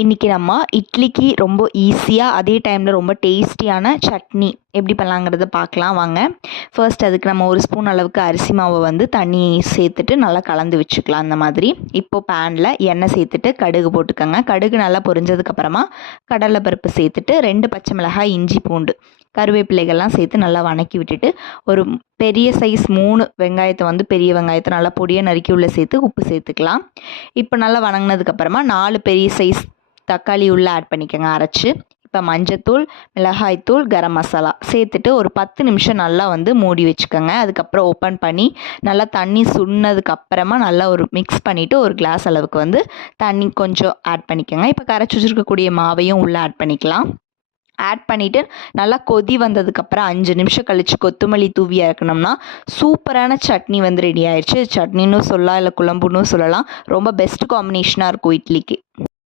இன்றைக்கி நம்ம இட்லிக்கு ரொம்ப ஈஸியாக அதே டைமில் ரொம்ப டேஸ்டியான சட்னி எப்படி பண்ணலாங்கிறத பார்க்கலாம் வாங்க. ஃபர்ஸ்ட் அதுக்கு நம்ம ஒரு ஸ்பூன் அளவுக்கு அரிசி மாவை வந்து தண்ணி சேர்த்துட்டு நல்லா கலந்து வச்சுக்கலாம். அந்த மாதிரி இப்போது பேனில் எண்ணெய் சேர்த்துட்டு கடுகு போட்டுக்கோங்க. கடுகு நல்லா பொரிஞ்சதுக்கப்புறமா கடலைப்பருப்பு சேர்த்துட்டு 2 பச்சை மிளகாய், இஞ்சி பூண்டு, கருவேப்பிலைகள்லாம் சேர்த்து நல்லா வணக்கி விட்டுட்டு ஒரு பெரிய சைஸ் 3 வெங்காயத்தை வந்து பெரிய வெங்காயத்தை நல்லா பொடியை நறுக்கி உள்ள சேர்த்து உப்பு சேர்த்துக்கலாம். இப்போ நல்லா வணங்கினதுக்கப்புறமா 4 பெரிய சைஸ் தக்காளி உள்ளே ஆட் பண்ணிக்கோங்க அரைச்சி. இப்போ மஞ்சத்தூள், மிளகாய்த்தூள், கரம் மசாலா சேர்த்துட்டு ஒரு 10 நிமிஷம் நல்லா வந்து மூடி வச்சுக்கோங்க. அதுக்கப்புறம் ஓப்பன் பண்ணி நல்லா தண்ணி சுண்ணதுக்கப்புறமா நல்லா ஒரு மிக்ஸ் பண்ணிவிட்டு ஒரு கிளாஸ் அளவுக்கு வந்து தண்ணி கொஞ்சம் ஆட் பண்ணிக்கோங்க. இப்போ கரைச்சி வச்சுருக்கக்கூடிய மாவையும் உள்ளே ஆட் பண்ணிக்கலாம். ஆட் பண்ணிவிட்டு நல்லா கொதி வந்ததுக்கப்புறம் 5 நிமிஷம் கழித்து கொத்தமல்லி தூவி இறக்கணும்னா சூப்பரான சட்னி வந்து ரெடி ஆயிடுச்சு. சட்னின்னு சொல்லலாம், இல்லை குழம்புன்னு சொல்லலாம். ரொம்ப பெஸ்ட் காம்பினேஷனாக இருக்கும் இட்லிக்கு.